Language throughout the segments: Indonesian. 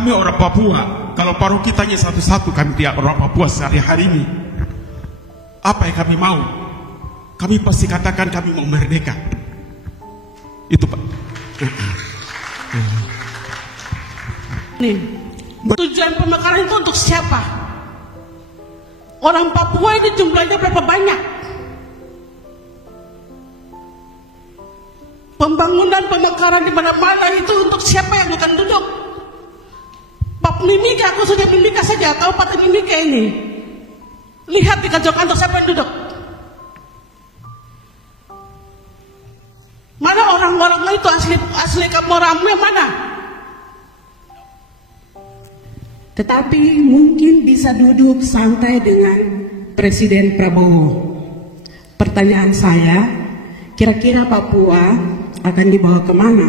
Kami orang Papua, kalau paroki tanya satu-satu kami tiap orang Papua sehari-hari ini, apa yang kami mau? Kami pasti katakan kami mau merdeka. Itu Pak. Nih, tujuan pemekaran itu untuk siapa? Orang Papua ini jumlahnya berapa banyak? Pembangunan pemekaran di mana-mana itu untuk siapa yang akan duduk? Pak Mimika, khususnya Mimika saja, Kabupaten Mimika ini. Lihat di kantor-kantor siapa yang duduk. Mana orang-orang itu asli kamu yang mana? Tetapi mungkin bisa duduk santai dengan Presiden Prabowo. Pertanyaan saya, kira-kira Papua akan dibawa kemana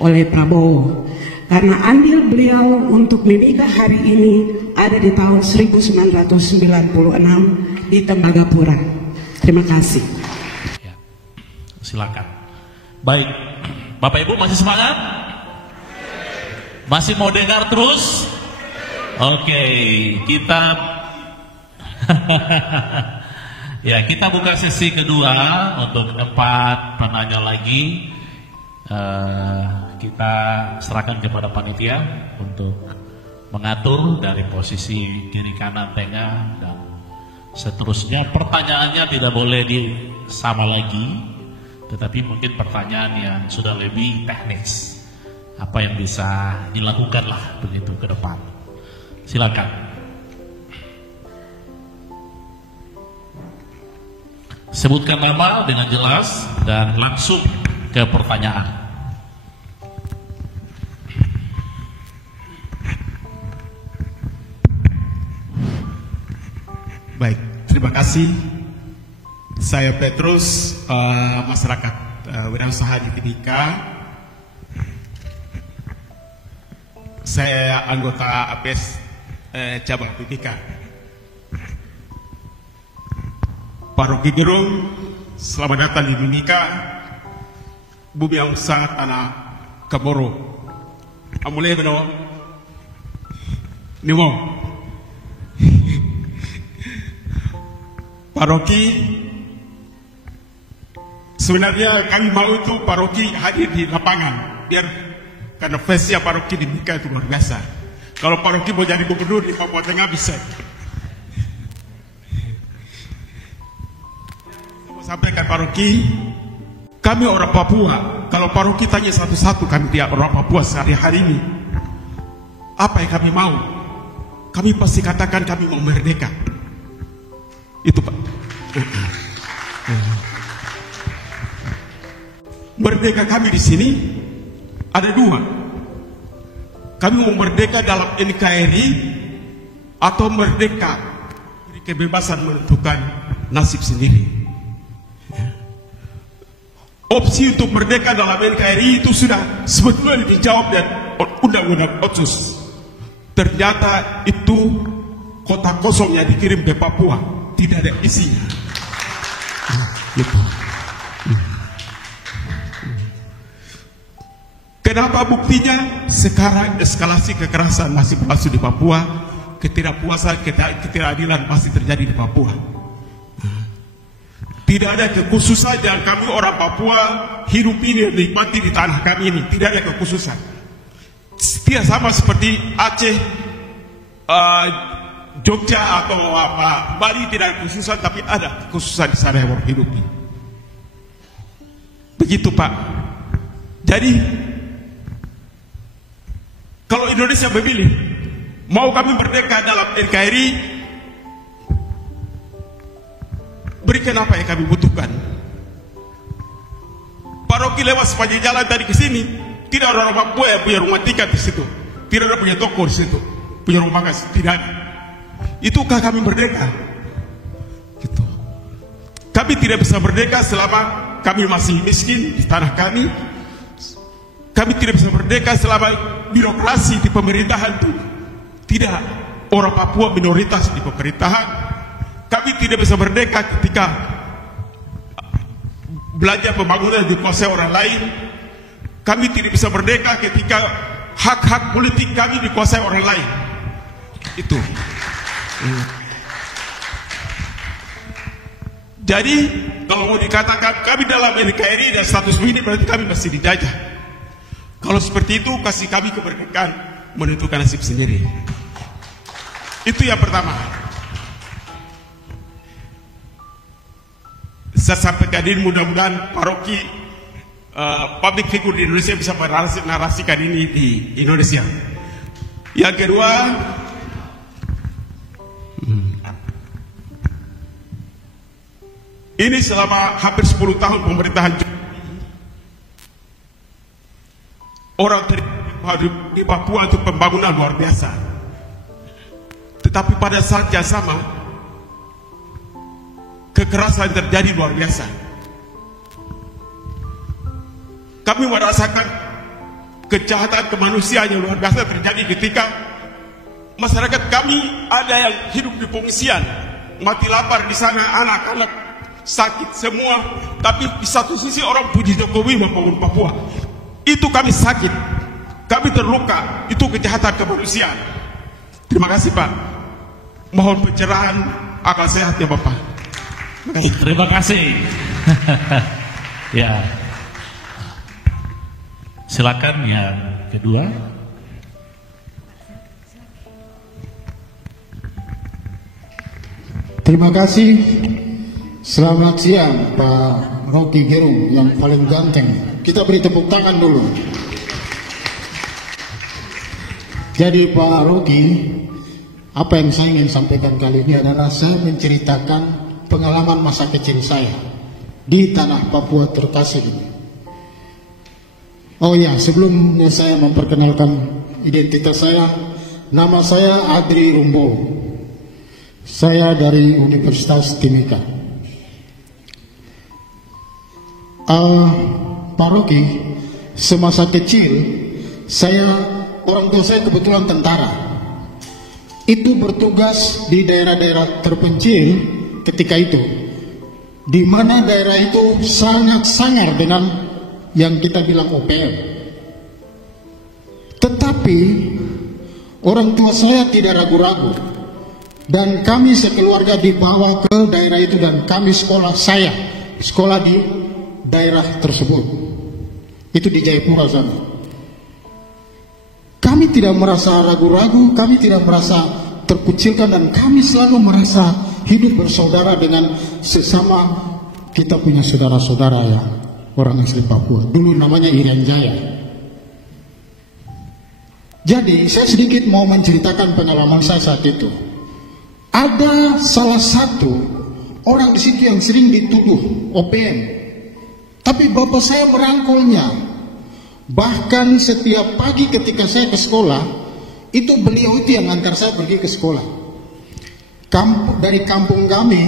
oleh Prabowo? Karena andil beliau untuk Mimika hari ini ada di tahun 1996 di Tembagapura. Terima kasih. Ya, silakan. Baik, Bapak Ibu masih semangat? Masih mau dengar terus? Oke, kita ya, kita buka sesi kedua untuk 4 penanya lagi. Kita serahkan kepada panitia untuk mengatur dari posisi kiri kanan tengah dan seterusnya. Pertanyaannya tidak boleh sama lagi, tetapi mungkin pertanyaan yang sudah lebih teknis, apa yang bisa dilakukan lah begitu ke depan. Silakan. Sebutkan nama dengan jelas dan langsung ke pertanyaan. Baik, terima kasih. Saya Petrus, masyarakat wirausaha di Mimika. Saya anggota APS cabang Mimika. Paroki Gerung, selamat datang di Mimika, bumi yang sangat anak Kamoro. Amule beno, nimo. Paroki, sebenarnya kami mau itu paroki hadir di lapangan, biar karena fesnya paroki di Mimika itu luar biasa. Kalau paroki mau jadi gubernur di Papua Tengah bisa. Sampaikan paroki, kami orang Papua, kalau paroki tanya satu-satu kami tiap orang Papua sehari-hari ini, apa yang kami mau? Kami pasti katakan kami mau merdeka. Itu Pak. Merdeka kami di sini ada 2. Kami mau merdeka dalam NKRI atau merdeka dari kebebasan menentukan nasib sendiri. Opsi untuk merdeka dalam NKRI itu sudah sebetulnya dijawab dan Undang-Undang Otsus. Ternyata itu kota kosong yang dikirim ke Papua, tidak ada isinya. Kenapa buktinya? Sekarang eskalasi kekerasan masih berlangsung di Papua, ketidakpuasan, ketidakadilan masih terjadi di Papua. Tidak ada kekhususan dan kami orang Papua hidup ini nikmati di tanah kami ini, tidak ada kekhususan. Tidak sama seperti Aceh, Jogja atau Bali, tidak ada kekhususan, tapi ada kekhususan di sana yang hidup ini. Begitu Pak. Jadi kalau Indonesia memilih mau kami merdeka dalam NKRI, berikan apa yang kami butuhkan. Paroki lewat sepanjang jalan tadi ke sini, tidak ada orang Papua yang punya rumah tingkat di situ, tidak ada punya toko di situ, punya rumah makan, tidak ada. Itukah kami merdeka? Gitu. Kami tidak bisa merdeka selama kami masih miskin di tanah kami. Kami tidak bisa merdeka selama birokrasi di pemerintahan itu tidak orang Papua minoritas di pemerintahan. Kami tidak bisa merdeka ketika belanja pembangunan dikuasai orang lain. Kami tidak bisa merdeka ketika hak-hak politik kami dikuasai orang lain. Itu. Jadi kalau mau dikatakan kami dalam NKRI dan status ini, berarti kami masih dijajah. Kalau seperti itu, kasih kami kemerdekaan menentukan nasib sendiri. Itu yang pertama. Saya sampaikan ini, mudah-mudahan paroki public figure di Indonesia bisa menarasikan ini di Indonesia. Yang kedua, ini selama hampir 10 tahun pemerintahan orang di Papua untuk pembangunan luar biasa. Tetapi pada saat yang sama, kekerasan terjadi luar biasa. Kami merasakan kejahatan kemanusiaan yang luar biasa terjadi ketika masyarakat kami ada yang hidup di pengungsian, mati lapar di sana, anak-anak sakit semua. Tapi di satu sisi orang puji Jokowi membangun Papua. Itu kami sakit, kami terluka. Itu kejahatan kemanusiaan. Terima kasih Pak. Mohon pencerahan akal sehat ya Bapak. Terima kasih. Ya. Silakan yang kedua. Terima kasih. Selamat siang Pak Rocky Gerung yang paling ganteng. Kita beri tepuk tangan dulu. Jadi Pak Rocky, apa yang saya ingin sampaikan kali ini adalah saya menceritakan pengalaman masa kecil saya di tanah Papua terkasih ini. Oh ya, sebelumnya saya memperkenalkan identitas saya. Nama saya Adri Rumbo. Saya dari Universitas Timika. Pak Rocky, semasa kecil orang tua saya kebetulan tentara. Itu bertugas di daerah-daerah terpencil ketika itu, di mana daerah itu sangat sangar dengan yang kita bilang OPM. Tetapi orang tua saya tidak ragu-ragu, dan kami sekeluarga dibawa ke daerah itu, dan kami sekolah di daerah tersebut. Itu di Jayapura sana. Kami tidak merasa ragu-ragu, kami tidak merasa terkucilkan, dan kami selalu merasa hidup bersaudara dengan sesama kita punya saudara-saudara ya, orang asli Papua. Dulu namanya Irian Jaya. Jadi saya sedikit mau menceritakan pengalaman saya saat itu. Ada salah satu orang di situ yang sering dituduh OPM, tapi bapak saya merangkulnya. Bahkan setiap pagi ketika saya ke sekolah, itu beliau itu yang antar saya pergi ke sekolah. Dari kampung kami,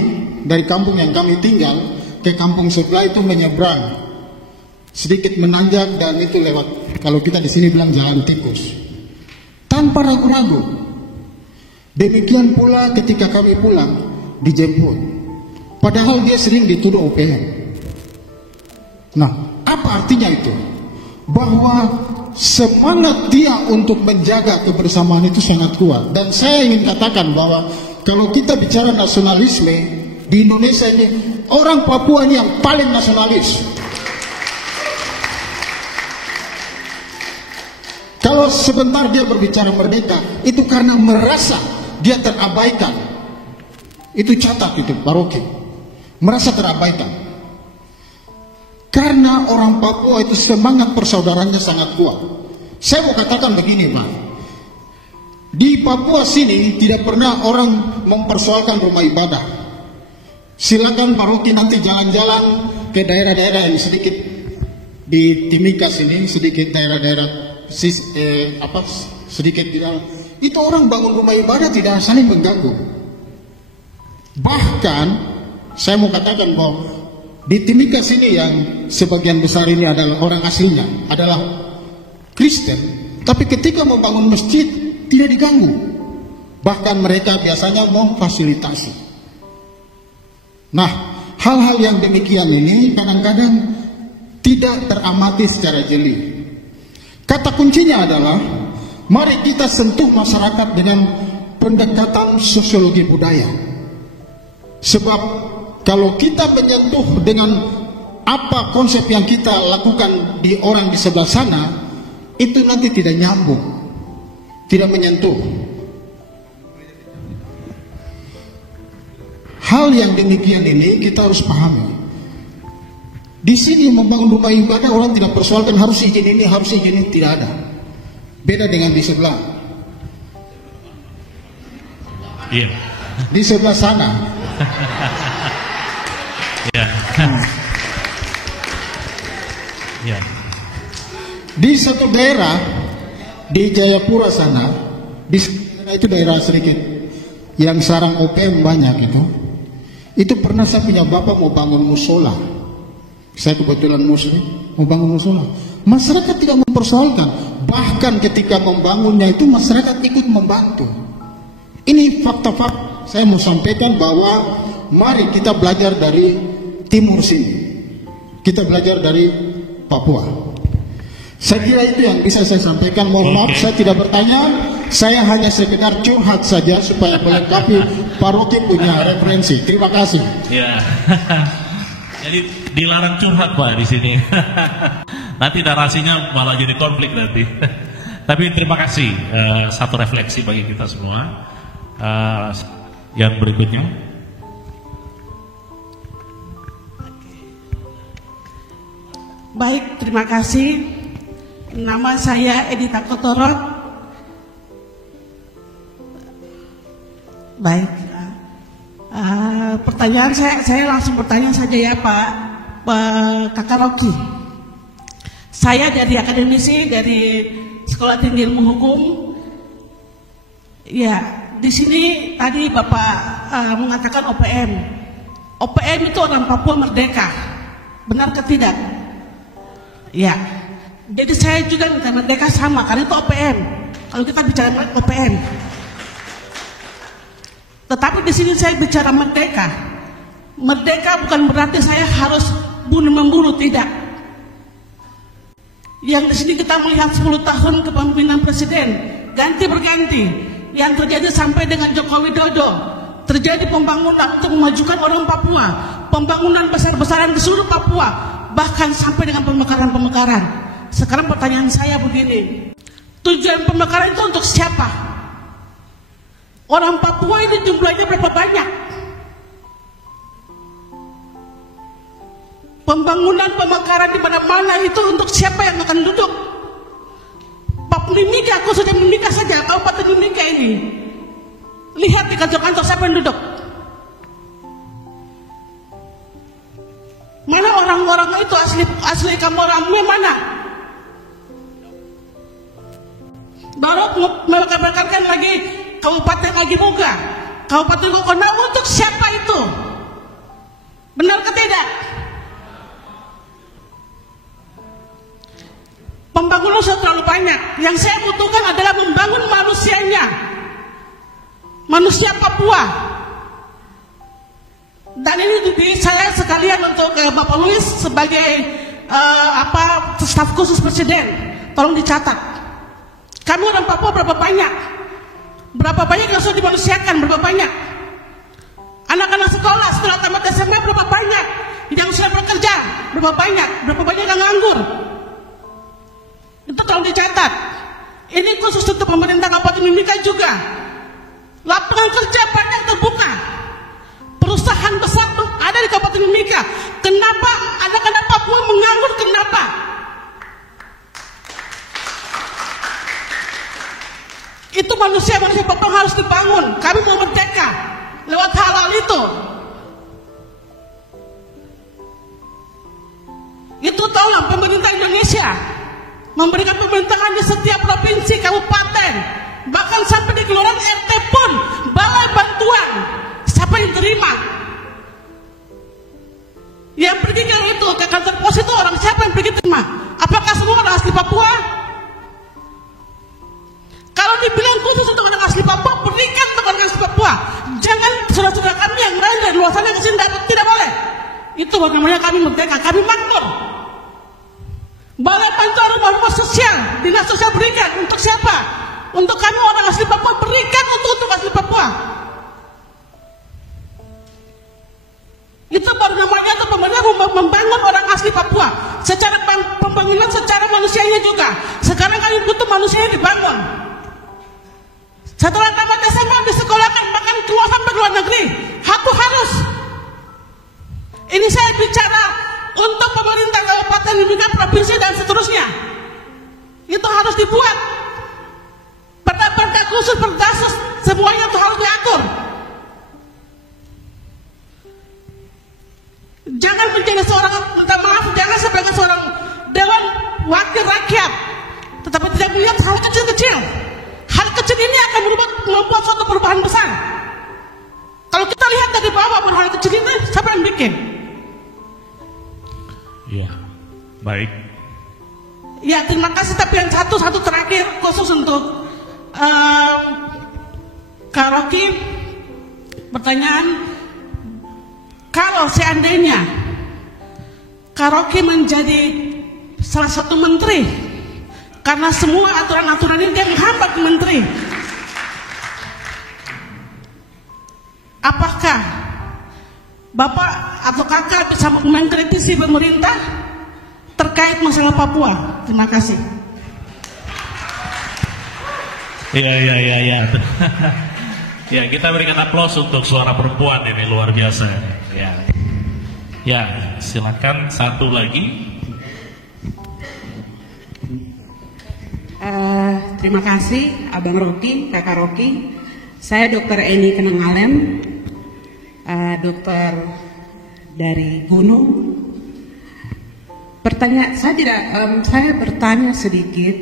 dari kampung yang kami tinggal ke kampung sebelah itu menyeberang, sedikit menanjak, dan itu lewat, kalau kita di sini bilang jalan tikus, tanpa ragu-ragu. Demikian pula ketika kami pulang dijemput, padahal dia sering dituduh OPM. Nah, apa artinya itu? Bahwa semangat dia untuk menjaga kebersamaan itu sangat kuat. Dan saya ingin katakan bahwa kalau kita bicara nasionalisme di Indonesia ini, orang Papua ini yang paling nasionalis. Kalau sebentar dia berbicara merdeka, itu karena merasa dia terabaikan. Itu catat itu Pak Rocky, merasa terabaikan. Karena orang Papua itu semangat persaudaranya sangat kuat. Saya mau katakan begini Pak, di Papua sini tidak pernah orang mempersoalkan rumah ibadah. Silakan Pak Rocky nanti jalan-jalan ke daerah-daerah yang sedikit di Timika sini, sedikit daerah-daerah sedikit di dalam, itu orang bangun rumah ibadah tidak saling mengganggu. Bahkan saya mau katakan bahwa di Timika sini yang sebagian besar ini adalah orang aslinya adalah Kristen, tapi ketika membangun masjid tidak diganggu. Bahkan mereka biasanya memfasilitasi. Nah, hal-hal yang demikian ini kadang-kadang tidak teramati secara jeli. Kata kuncinya adalah Mari kita sentuh masyarakat dengan pendekatan sosiologi budaya. Sebab kalau kita menyentuh dengan apa konsep yang kita lakukan di orang di sebelah sana, itu nanti tidak nyambung, tidak menyentuh. Hal yang demikian ini kita harus pahami. Di sini membangun rumah ibadah orang tidak persoalkan harus izin ini, harus izin ini, tidak ada. Beda dengan di sebelah. Iya. Di sebelah sana. Iya. Iya. Di satu daerah di Jayapura sana, di sana itu daerah sedikit yang sarang OPM banyak itu pernah saya punya bapak mau bangun musola. Saya kebetulan muslim, mau bangun musola. Masyarakat tidak mempersoalkan. Bahkan ketika membangunnya itu masyarakat ikut membantu. Ini fakta-fakta. Saya mau sampaikan bahwa mari kita belajar dari timur sini. Kita belajar dari Papua. Saya kira itu yang bisa saya sampaikan. Mohon maaf saya tidak bertanya. Saya hanya sekedar curhat saja supaya melengkapi Pak Rocky punya referensi. Terima kasih. Ya. Jadi dilarang curhat Pak di sini. Nanti narasinya malah jadi konflik nanti. Tapi terima kasih, satu refleksi bagi kita semua. Yang berikutnya. Baik, terima kasih. Nama saya Edita Kotorot. Baik. Pertanyaan saya langsung bertanya saja ya Pak Kakak Rocky. Saya dari akademisi dari Sekolah Tinggi Ilmu Hukum. Ya, di sini tadi Bapak mengatakan OPM. OPM itu orang Papua merdeka. Benar ke tidak? Ya. Jadi saya juga minta merdeka sama karena itu OPM. Kalau kita bicara OPM. Tetapi di sini saya bicara merdeka. Merdeka bukan berarti saya harus bunuh-membunuh, tidak. Yang di sini kita melihat 10 tahun kepemimpinan presiden ganti berganti, yang terjadi sampai dengan Joko Widodo, terjadi pembangunan untuk memajukan orang Papua, pembangunan besar-besaran di seluruh Papua, bahkan sampai dengan pemekaran-pemekaran. Sekarang pertanyaan saya begini, tujuan pemekaran itu untuk siapa? Orang Papua ini jumlahnya berapa banyak? Pembangunan pemekaran di mana-mana itu untuk siapa yang akan duduk? Pak Mimika, aku sudah Mimika saja, Kabupaten Mimika ini. Lihat di kantor-kantor siapa yang duduk? Mana orang-orang itu asli kamu orangmu mana? Baru mengkabarkan lagi Kabupaten Agimuga, Kabupaten Kokona, untuk siapa itu? Benar ke tidak? Pembangunan sudah terlalu banyak. Yang saya butuhkan adalah membangun manusianya, manusia Papua. Dan ini saya sekalian untuk Bapak Luis sebagai staf khusus presiden, tolong dicatat. Kami orang Papua berapa banyak? Berapa banyak yang sudah dimanusiakan? Berapa banyak? Anak-anak sekolah setelah tamat SMA berapa banyak yang sudah bekerja? Berapa banyak? Berapa banyak yang nganggur? Itu tolong dicatat. Ini khusus untuk pemerintah Kabupaten Mimika juga. Lapangan kerja banyak terbuka. Perusahaan besar ada di Kabupaten Mimika. Kenapa anak-anak Papua menganggur? Kenapa? Itu manusia-manusia Papua harus dibangun. Kami mau merdeka lewat hal-hal itu. Itu tolong pemerintah Indonesia memberikan pemerintahan di setiap provinsi, kabupaten, bahkan sampai di kelurahan RT pun balai bantuan. Siapa yang terima? Yang pergi ke itu ke kantor pos itu orang siapa yang pergi terima? Apakah semua orang asli Papua? Kalau dibilang khusus untuk orang asli Papua, berikan untuk orang asli Papua. Jangan saudara-saudara kami yang lain dari luar sana ke sini tidak boleh. Itu bagaimana kami merdeka, kami makmur. Balai bantuan rumah-rumah sosial, dinas sosial berikan untuk siapa? untuk kami orang asli Papua, berikan untuk asli Papua. Itu baru namanya itu pemerintah membangun orang asli Papua. Secara pembangunan secara manusianya juga. Sekarang kami butuh manusianya dibangun. Setelah tamat SMA disekolahkan, bahkan keluar sampai luar negeri. Aku harus. Ini saya bicara untuk pemerintah kabupaten, Mimika, provinsi dan seterusnya. Itu harus dibuat. Perda khusus, perdasus, semuanya itu harus diatur. Jangan menjadi seorang, minta maaf, jangan sebagai seorang dewan wakil rakyat, tetapi tidak melihat hal kecil-kecil. Hal kecil ini akan membuat suatu perubahan besar. Kalau kita lihat dari bawah, hal kecil ini siapa yang bikin? Iya, baik. Ya, terima kasih. Tapi yang satu terakhir khusus untuk Kak Rocky, pertanyaan. Kalau seandainya Kak Rocky menjadi salah satu menteri, karena semua aturan-aturan ini dia menghambat menteri, apakah Bapak atau Kakak bisa mengkritisi pemerintah terkait masalah Papua? Terima kasih. Iya. Ya, kita berikan aplaus untuk suara perempuan ini, luar biasa. Ya, silakan satu lagi. Terima kasih Abang Rocky, Kakak Rocky. Saya Dr. Eni Kenangalem, dokter dari Gunung. Saya bertanya sedikit,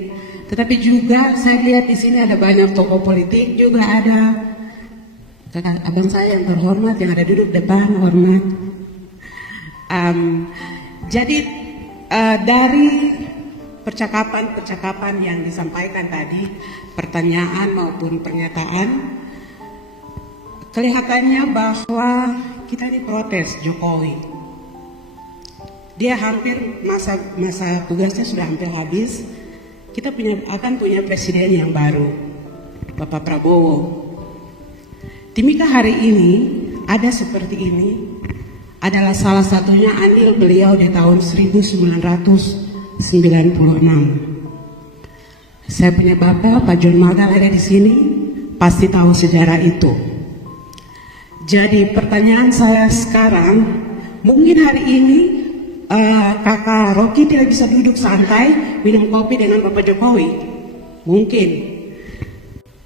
tetapi juga saya lihat di sini ada banyak tokoh politik, juga ada kakak abang saya yang terhormat yang ada duduk depan, hormat. Jadi dari percakapan yang disampaikan tadi, pertanyaan maupun pernyataan, kelihatannya bahwa kita diprotes Jokowi. Dia hampir masa tugasnya sudah hampir habis. Kita akan punya presiden yang baru, Bapak Prabowo. Timika hari ini ada seperti ini adalah salah satunya andil beliau di tahun 1996. Saya punya bapak Pak John Magal ada di sini, pasti tahu sejarah itu. Jadi pertanyaan saya sekarang, mungkin hari ini Kakak Rocky tidak bisa duduk santai minum kopi dengan Bapak Jokowi, mungkin.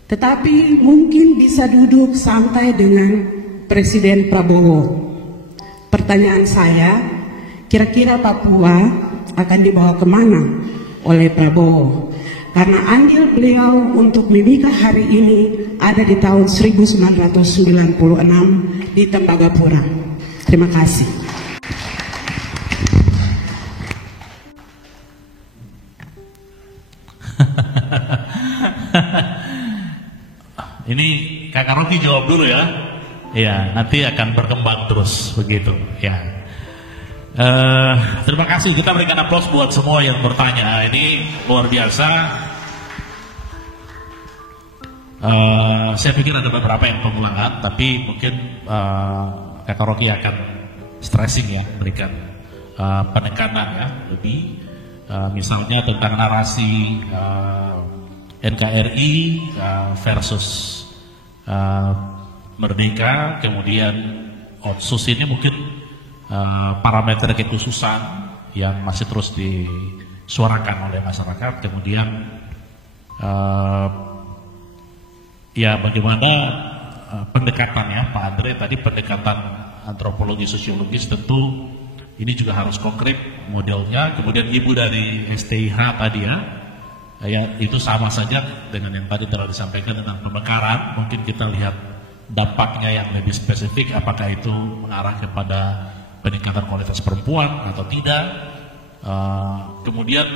Tetapi mungkin bisa duduk santai dengan Presiden Prabowo. Pertanyaan saya, kira-kira Papua akan dibawa kemana oleh Prabowo? Karena andil beliau untuk Mimika hari ini ada di tahun 1996 di Tembagapura. Terima kasih. Ini Kakak Rocky jawab dulu ya. Ya, nanti akan berkembang terus begitu. Ya. Terima kasih. Kita berikan aplaus buat semua yang bertanya. Ini luar biasa. Saya pikir ada beberapa yang pengulangan, tapi mungkin Kakak Rocky akan stressing ya, berikan penekanan ya lebih. Misalnya tentang narasi NKRI versus Merdeka, kemudian Otsus ini mungkin parameter kekhususan yang masih terus disuarakan oleh masyarakat. Kemudian ya bagaimana pendekatannya Pak Andre tadi, pendekatan antropologi sosiologis, tentu ini juga harus konkret modelnya. Kemudian Ibu dari STIH tadi ya itu sama saja dengan yang tadi telah disampaikan tentang pemekaran. Mungkin kita lihat dampaknya yang lebih spesifik, apakah itu mengarah kepada peningkatan kualitas perempuan atau tidak. Kemudian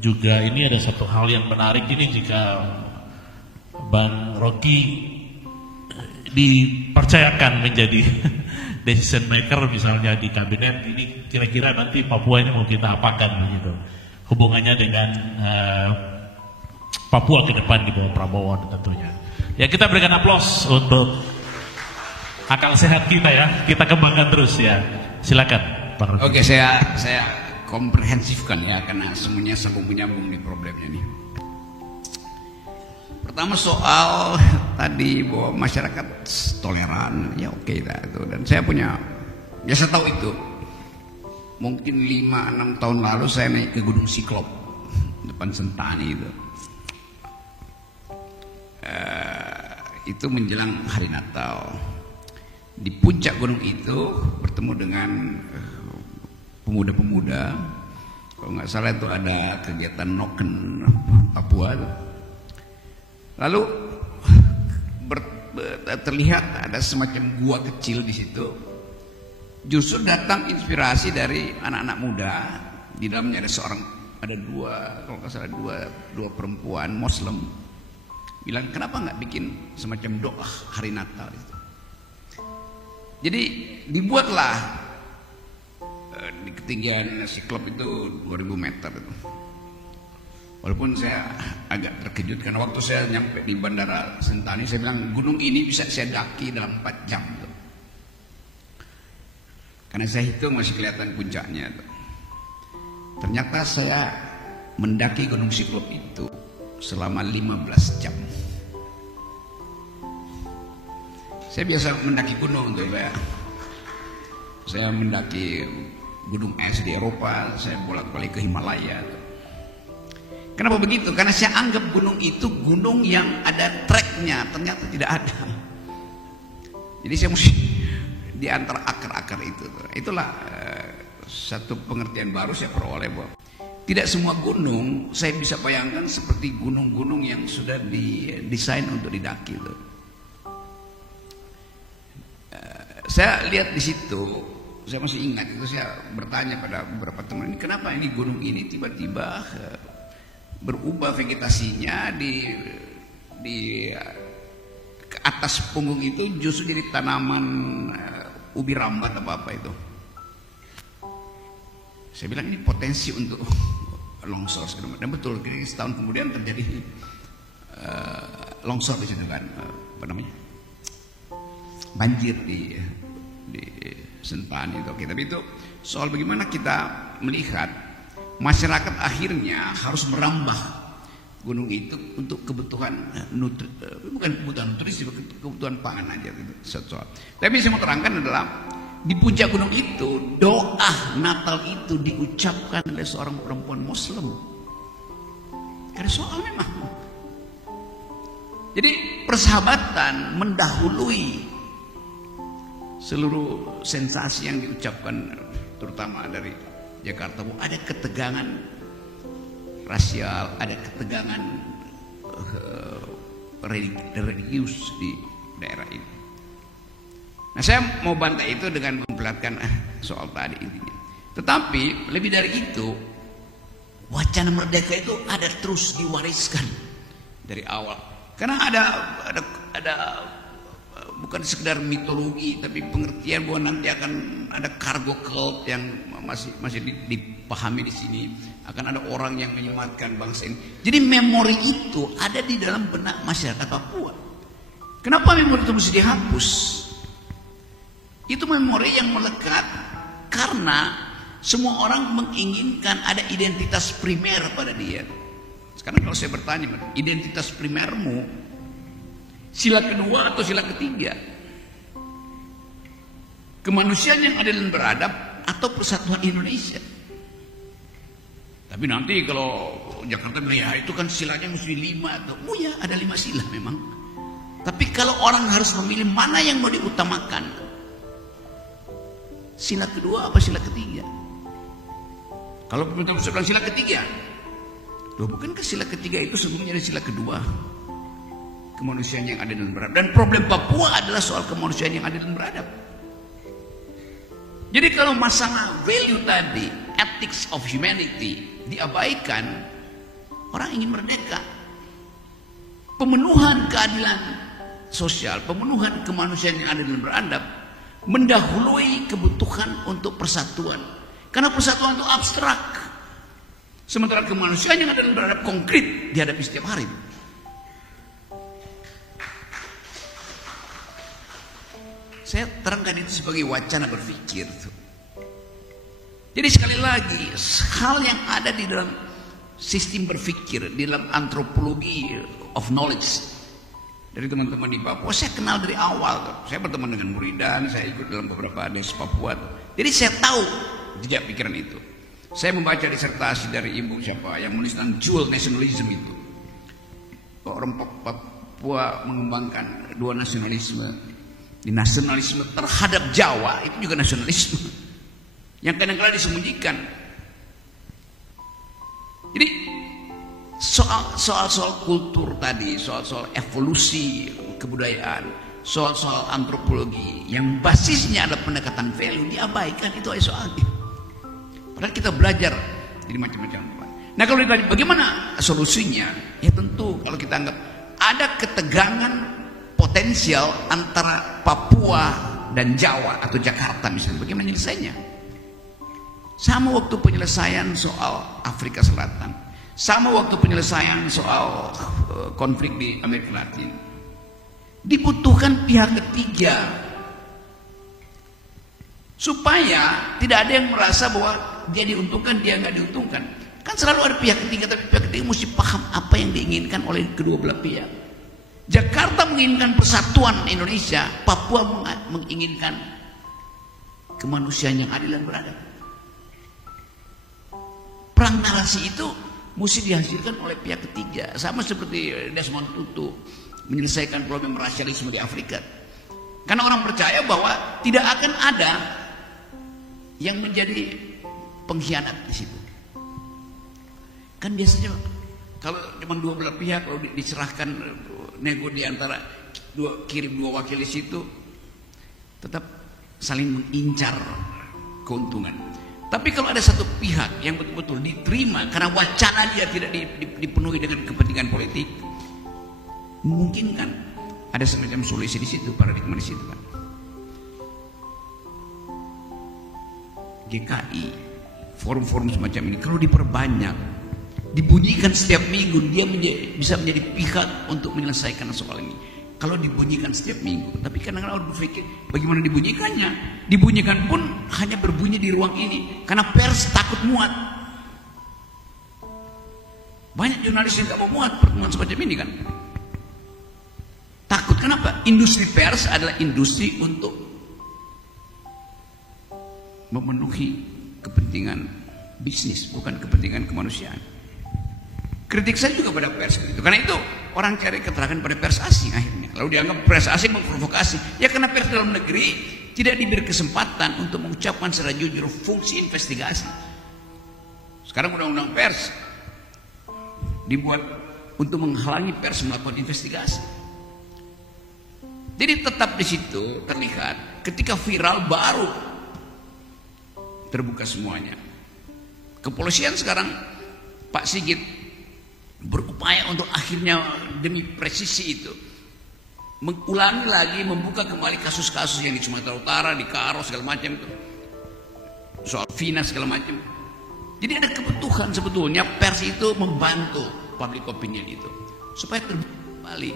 juga ini ada satu hal yang menarik, ini jika Bang Rocky dipercayakan menjadi decision maker misalnya di kabinet, ini kira-kira nanti Papua ini mau kita apakan begitu, hubungannya dengan Papua ke depan di bawah Prabowo tentunya. Ya, kita berikan aplaus untuk akal sehat kita ya. Kita kembangkan terus ya. Silakan, Bang Rocky. Oke, saya komprehensifkan ya, karena semuanya sambung menyambung di problemnya nih. Pertama soal tadi bahwa masyarakat toleran, ya oke lah itu. Dan saya punya, ya saya tahu itu. Mungkin 5-6 tahun lalu saya naik ke Gunung Siklop depan Sentani itu. Itu menjelang hari Natal. Di puncak gunung itu bertemu dengan pemuda-pemuda. Kalau nggak salah itu ada kegiatan Noken Papua. Lalu terlihat ada semacam gua kecil di situ. Justru datang inspirasi dari anak-anak muda. Di dalamnya ada dua, kalau nggak salah dua perempuan Muslim. Bilang, kenapa nggak bikin semacam doa hari Natal itu? Jadi dibuatlah di ketinggian Siklop itu 2000 meter itu. Walaupun saya agak terkejut karena waktu saya nyampe di Bandara Sentani, saya bilang gunung ini bisa saya daki dalam 4 jam tuh. Karena saya hitung masih kelihatan puncaknya tuh. Ternyata saya mendaki Gunung Siklop itu selama 15 jam. Saya biasa mendaki gunung tuh ya. Saya mendaki gunung es di Eropa, saya bolak-balik ke Himalaya. Kenapa begitu? Karena saya anggap gunung itu gunung yang ada treknya, ternyata tidak ada. Jadi saya mesti di antara akar-akar itu. Itulah satu pengertian baru saya peroleh bahwa tidak semua gunung saya bisa bayangkan seperti gunung-gunung yang sudah didesain untuk didaki itu. Saya lihat di situ, saya masih ingat itu, saya bertanya pada beberapa teman ini, kenapa ini gunung ini tiba-tiba berubah vegetasinya di ke atas punggung itu justru jadi tanaman ubi rambat apa itu. Saya bilang ini potensi untuk longsor, dan betul, setahun kemudian terjadi longsor di situ kan, apa namanya, banjir di Sentani itu. Oke, tapi itu soal bagaimana kita melihat masyarakat akhirnya harus merambah gunung itu untuk kebutuhan bukan kebutuhan nutrisi, kebutuhan pangan aja itu soal. Tapi yang saya mau terangkan adalah di puncak gunung itu doa Natal itu diucapkan oleh seorang perempuan Muslim. Ada soal memang. Jadi persahabatan mendahului seluruh sensasi yang diucapkan, terutama dari Jakarta. Ada ketegangan rasial, ada ketegangan religius di daerah ini. Nah, saya mau bantai itu dengan memperlihatkan soal tadi intinya. Tetapi lebih dari itu, wacana merdeka itu ada terus diwariskan dari awal. Karena ada bukan sekedar mitologi, tapi pengertian bahwa nanti akan ada cargo cult yang masih dipahami di sini, akan ada orang yang menyematkan bangsa ini. Jadi memori itu ada di dalam benak masyarakat Papua. Kenapa memori itu mesti dihapus? Itu memori yang melekat karena semua orang menginginkan ada identitas primer pada dia. Sekarang kalau saya bertanya, identitas primermu sila kedua atau sila ketiga? Kemanusiaan yang adil dan beradab atau persatuan Indonesia? Tapi nanti kalau Jakarta bilang ya itu kan silanya mesti 5 atau ya ada 5 sila memang. Tapi kalau orang harus memilih mana yang mau diutamakan, sila kedua apa sila ketiga? Kalau pemerintah bisa bilang sila ketiga, loh bukankah sila ketiga itu sebelumnya ada sila kedua? Kemanusiaan yang adil dan beradab. Dan problem Papua adalah soal kemanusiaan yang adil dan beradab. Jadi kalau masalah value tadi, ethics of humanity, diabaikan, orang ingin merdeka. Pemenuhan keadilan sosial, pemenuhan kemanusiaan yang adil dan beradab mendahului kebutuhan untuk persatuan. Karena persatuan itu abstrak. Sementara kemanusiaan yang adil dan beradab konkret dihadapi setiap hari. saya terangkan itu sebagai wacana berpikir. Jadi sekali lagi, hal yang ada di dalam sistem berpikir, di dalam antropologi of knowledge dari teman-teman di Papua, saya kenal dari awal. Saya berteman dengan Muridan, saya ikut dalam beberapa des Papua. Jadi saya tahu jejak pikiran itu. Saya membaca disertasi dari ibu siapa yang menulis tentang dual nationalism itu. Orang Papua mengembangkan dua nasionalisme. Di nasionalisme terhadap Jawa itu juga nasionalisme yang kadang-kadang disembunyikan. Jadi soal kultur tadi, soal evolusi kebudayaan, soal antropologi yang basisnya ada pendekatan value diabaikan, itu aja soalnya. Padahal kita belajar jadi macam-macam. Nah kalau ditanya bagaimana solusinya, ya tentu kalau kita anggap ada ketegangan potensial antara Papua dan Jawa atau Jakarta misalnya, bagaimana penyelesaiannya? Sama waktu penyelesaian soal Afrika Selatan, sama waktu penyelesaian soal konflik di Amerika Latin, dibutuhkan pihak ketiga supaya tidak ada yang merasa bahwa dia diuntungkan, dia nggak diuntungkan. Kan selalu ada pihak ketiga, tapi pihak ketiga mesti paham apa yang diinginkan oleh kedua belah pihak. Jakarta menginginkan persatuan Indonesia, Papua menginginkan kemanusiaan yang adil dan beradab. Perang narasi itu mesti dihasilkan oleh pihak ketiga, sama seperti Desmond Tutu menyelesaikan problem rasialisme di Afrika. Karena orang percaya bahwa tidak akan ada yang menjadi pengkhianat di situ. Kan biasanya kalau cuma dua belah pihak, kalau diserahkan nego di antara kirim dua wakil di situ, tetap saling mengincar keuntungan. Tapi kalau ada satu pihak yang betul-betul diterima karena wacana dia tidak dipenuhi dengan kepentingan politik, mungkin kan ada semacam solusi di situ, paradigma di situ kan. GKI, forum-forum semacam ini kalau diperbanyak, dibunyikan setiap minggu, dia bisa menjadi pihak untuk menyelesaikan soal ini. Kalau dibunyikan setiap minggu, tapi kadang-kadang orang berpikir bagaimana dibunyikannya? Dibunyikan pun hanya berbunyi di ruang ini karena pers takut muat. Banyak jurnalis yang tak mau muat pertemuan semacam ini kan. Takut, kenapa? Industri pers adalah industri untuk memenuhi kepentingan bisnis, bukan kepentingan kemanusiaan. Kritik saya juga pada pers itu. Karena itu orang cari keterangan pada pers asing akhirnya. Lalu dianggap pers asing memprovokasi. Ya karena pers dalam negeri tidak diberi kesempatan untuk mengucapkan secara jujur fungsi investigasi. Sekarang undang-undang pers dibuat untuk menghalangi pers melakukan investigasi. Jadi tetap di situ terlihat ketika viral baru terbuka semuanya. Kepolisian sekarang Pak Sigit berupaya untuk akhirnya demi presisi itu mengulangi lagi, membuka kembali kasus-kasus yang di Sumatera Utara, di Karo segala macam itu, soal Vina segala macam. Jadi ada kebutuhan sebetulnya pers itu membantu public opinion itu supaya kembali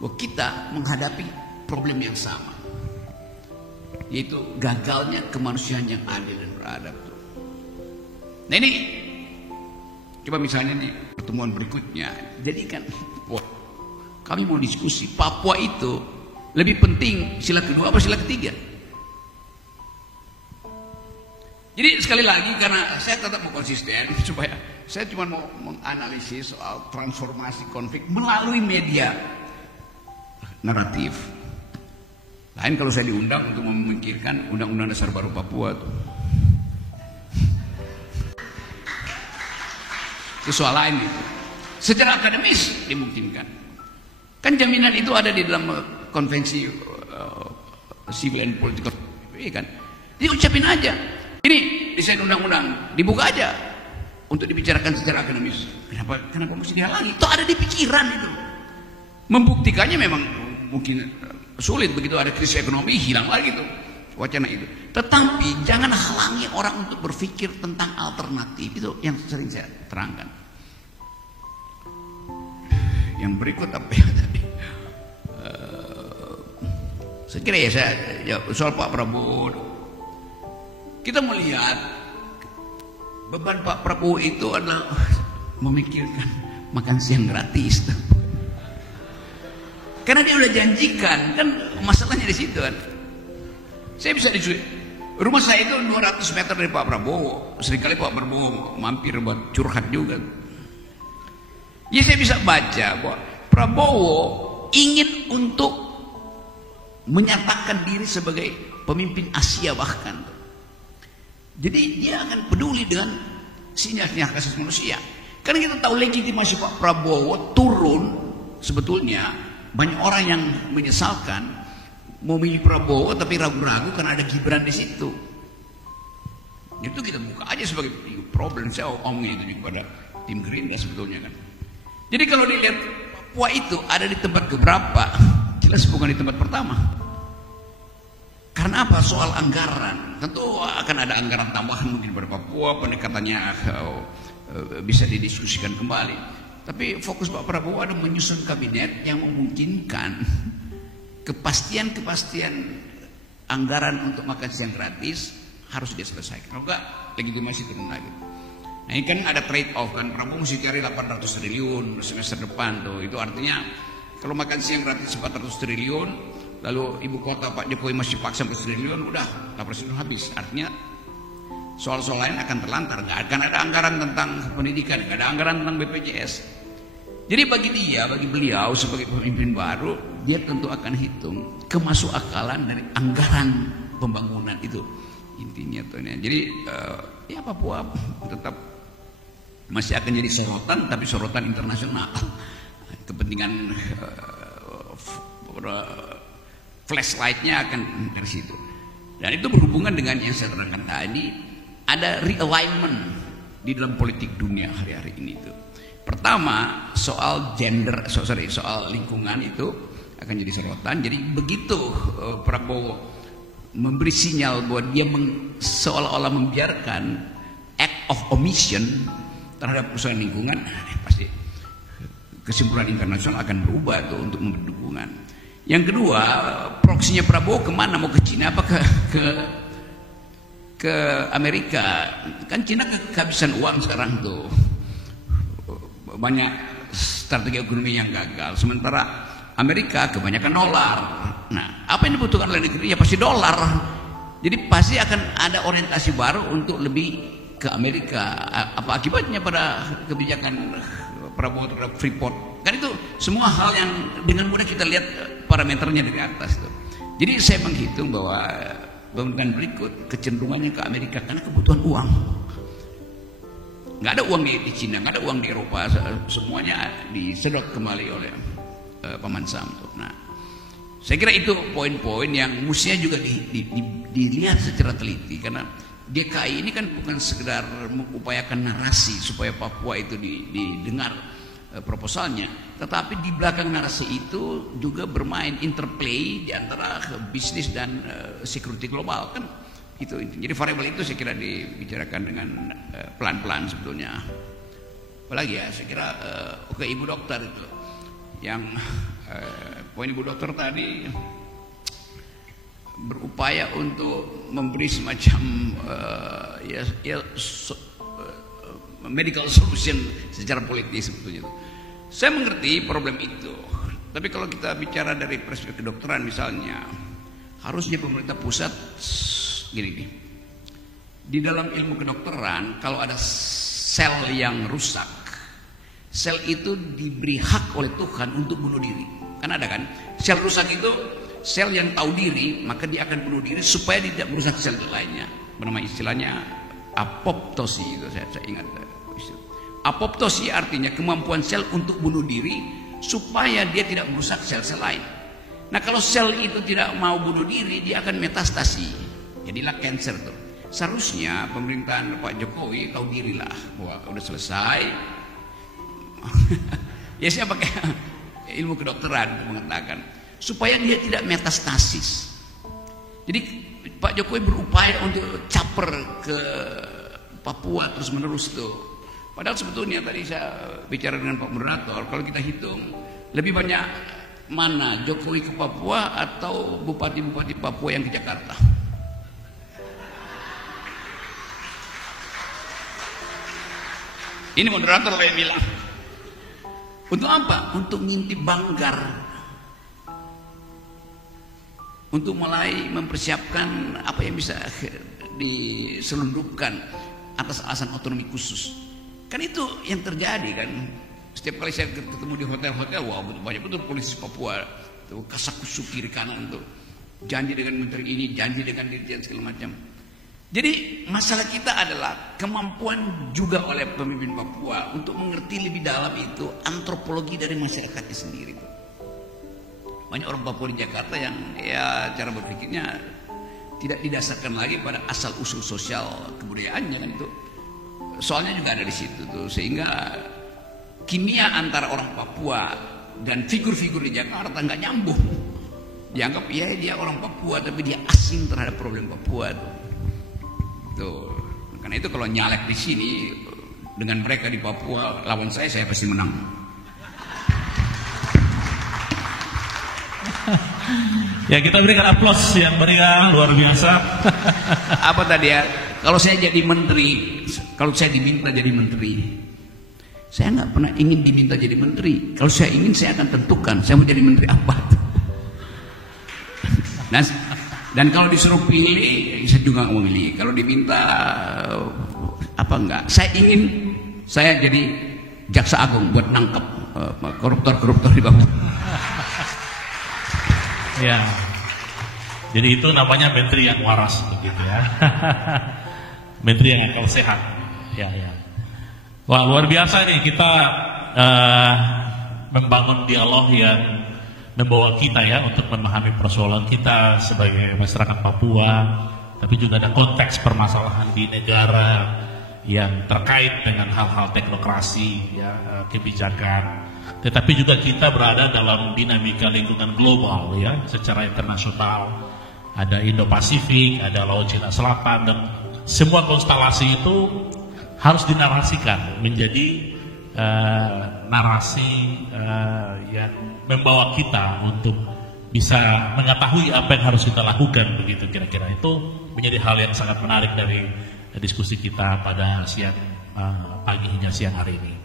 bahwa kita menghadapi problem yang sama, yaitu gagalnya kemanusiaan yang adil dan beradab. Nah ini coba misalnya di pertemuan berikutnya, jadikan kami mau diskusi Papua itu lebih penting sila kedua apa sila ketiga. Jadi sekali lagi karena saya tetap mau konsisten, supaya saya cuma mau menganalisis soal transformasi konflik melalui media naratif. Lain kalau saya diundang untuk memikirkan undang-undang dasar baru Papua tuh. Itu soal lain itu. Secara akademis dimungkinkan. Kan jaminan itu ada di dalam konvensi civil and political kan. Diucapin aja. Ini desain undang-undang dibuka aja untuk dibicarakan secara akademis. Kenapa mesti dihalangi? Itu ada di pikiran itu. Membuktikannya memang mungkin sulit, begitu ada krisis ekonomi hilang lagi tuh wacana itu. Tetapi jangan halangi orang untuk berpikir tentang alternatif. Itu yang sering saya terangkan. Yang berikut apa ya tadi? Saya kira soal Pak Prabowo, kita melihat beban Pak Prabowo itu adalah memikirkan makan siang gratis. Karena dia udah janjikan, kan masalahnya di situ kan. Saya bisa rumah saya itu 200 meter dari Pak Prabowo. Seringkali Pak Prabowo mampir buat curhat juga. Ya saya bisa baca bahwa Prabowo ingin untuk menyatakan diri sebagai pemimpin Asia bahkan. Jadi dia akan peduli dengan sinyal-sinyal hak asasi manusia. Karena kita tahu legitimasi Pak Prabowo turun, sebetulnya banyak orang yang menyesalkan mau milih Prabowo tapi ragu-ragu karena ada Gibran di situ. Itu kita buka aja sebagai problem. Saya omongin itu juga pada tim Gerindra sebetulnya kan. Jadi kalau dilihat Papua itu ada di tempat keberapa, jelas bukan di tempat pertama. Karena apa? Soal anggaran. Tentu akan ada anggaran tambahan mungkin pada Papua, pendekatannya bisa didiskusikan kembali. Tapi fokus Pak Prabowo ada menyusun kabinet yang memungkinkan kepastian anggaran untuk makan siang gratis harus dia selesaikan. Kalau enggak, legitimasi turun lagi. Nah ini kan ada trade off kan, Prabowo mesti cari 800 triliun semester depan tuh. Itu artinya kalau makan siang gratis 400 triliun, lalu ibu kota Pak Jokowi masih paksa 4 triliun, udah 8 triliun habis. Artinya soal-soal lain akan terlantar. Nggak akan ada anggaran tentang pendidikan, nggak ada anggaran tentang BPJS. Jadi bagi beliau sebagai pemimpin baru, dia tentu akan hitung kemasuk akalan dari anggaran pembangunan itu intinya tuh. Jadi ya Papua tetap masih akan jadi sorotan, tapi sorotan internasional. Kepentingan flashlightnya akan dari situ. Dan itu berhubungan dengan yang saya terangkan tadi, ada realignment di dalam politik dunia hari-hari ini tuh. Pertama, soal gender, soal lingkungan itu akan jadi sorotan. Jadi begitu Prabowo memberi sinyal bahwa dia seolah-olah membiarkan act of omission terhadap persoalan lingkungan, pasti kesimpulan internasional akan berubah tuh untuk memberi dukungan. Yang kedua, proksinya Prabowo kemana? Mau ke Cina apa ke Amerika? Kan Cina kehabisan uang sekarang tuh. Banyak strategi ekonomi yang gagal. Sementara Amerika kebanyakan dolar. Nah, apa yang dibutuhkan oleh negeri? Ya pasti dolar. Jadi pasti akan ada orientasi baru untuk lebih ke Amerika. Apa akibatnya pada kebijakan Prabowo terhadap Freeport? Kan itu semua hal yang dengan mudah kita lihat parameternya dari atas tuh. Jadi saya menghitung bahwa pemerintahan berikut kecenderungannya ke Amerika karena kebutuhan uang. Nggak ada uang di Cina, nggak ada uang di Eropa, semuanya disedot kembali oleh Paman Sam tuh. Nah, saya kira itu poin-poin yang mestinya juga dilihat secara teliti, karena DKI ini kan bukan sekedar mengupayakan narasi supaya Papua itu didengar proposalnya, tetapi di belakang narasi itu juga bermain interplay di antara bisnis dan security global kan. Itu jadi variabel itu saya kira dibicarakan dengan pelan-pelan sebetulnya. Apalagi ya, saya kira oke, Ibu Dokter itu yang poin Ibu Dokter tadi berupaya untuk memberi semacam medical solution secara politis sebetulnya. Saya mengerti problem itu, tapi kalau kita bicara dari perspektif kedokteran misalnya, harusnya pemerintah pusat gini nih, di dalam ilmu kedokteran kalau ada sel yang rusak, sel itu diberi hak oleh Tuhan untuk bunuh diri. Kan ada kan, sel rusak itu sel yang tahu diri, maka dia akan bunuh diri supaya tidak merusak sel lainnya. Bernama istilahnya apoptosi, itu saya ingat. Apoptosi artinya kemampuan sel untuk bunuh diri supaya dia tidak merusak sel-sel lain. Nah kalau sel itu tidak mau bunuh diri, dia akan metastasi, jadilah cancer tuh. Seharusnya pemerintahan Pak Jokowi tahu dirilah bahwa udah selesai. Ya saya pakai ilmu kedokteran mengatakan supaya dia tidak metastasis. Jadi Pak Jokowi berupaya untuk caper ke Papua terus menerus tuh. Padahal sebetulnya tadi saya bicara dengan Pak Moderator, kalau kita hitung lebih banyak mana, Jokowi ke Papua atau bupati-bupati Papua yang ke Jakarta? Ini moderator lain bilang. Untuk apa? Untuk ngintip Banggar. Untuk mulai mempersiapkan apa yang bisa diselundupkan atas alasan otonomi khusus. Kan itu yang terjadi kan. Setiap kali saya ketemu di hotel-hotel, wah banyak betul polisi Papua, tuh kasakusuk kiri kanan tuh, janji dengan menteri ini, janji dengan dirjen segala macam. Jadi masalah kita adalah kemampuan juga oleh pemimpin Papua untuk mengerti lebih dalam itu antropologi dari masyarakatnya sendiri tuh. Banyak orang Papua di Jakarta yang ya cara berpikirnya tidak didasarkan lagi pada asal usul sosial kebudayaannya kan itu. Soalnya juga ada di situ tuh, sehingga kimia antara orang Papua dan figur-figur di Jakarta nggak nyambung. Dianggap ya dia orang Papua tapi dia asing terhadap problem Papua tuh. Karena itu kalau nyalek di sini dengan mereka di Papua lawan saya pasti menang. Ya, kita berikan aplaus yang meriah, luar biasa. Apa tadi ya? Kalau saya jadi menteri, kalau saya diminta jadi menteri, saya nggak pernah ingin diminta jadi menteri. Kalau saya ingin, saya akan tentukan saya mau jadi menteri apa. Dan kalau disuruh pilih, saya juga nggak mau milih. Kalau diminta apa enggak? Saya ingin saya jadi jaksa agung buat nangkep koruptor-koruptor di bawah. Ya, jadi itu namanya menteri yang waras begitu ya. Menteri yang akal sehat. Ya. Wah, luar biasa nih kita membangun dialog yang membawa kita ya untuk memahami persoalan kita sebagai masyarakat Papua, tapi juga ada konteks permasalahan di negara yang terkait dengan hal-hal teknokrasi, ya, kebijakan. Tetapi juga kita berada dalam dinamika lingkungan global ya, secara internasional. Ada Indo-Pasifik, ada Laut Cina Selatan, dan semua konstelasi itu harus dinarasikan menjadi narasi yang membawa kita untuk bisa mengetahui apa yang harus kita lakukan begitu. Kira-kira itu menjadi hal yang sangat menarik dari diskusi kita pada siang pagi hingga siang hari ini.